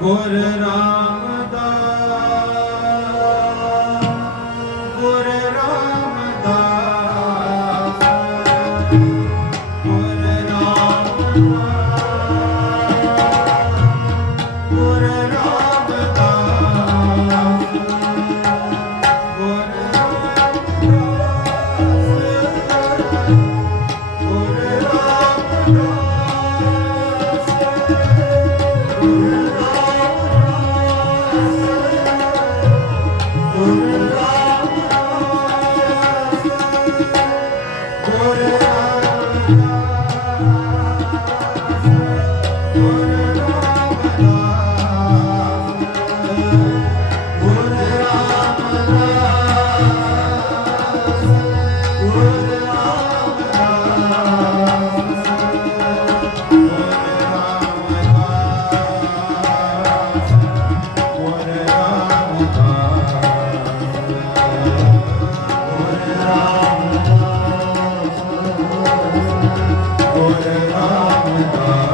गुर Ram I am Jai Ram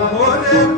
amor en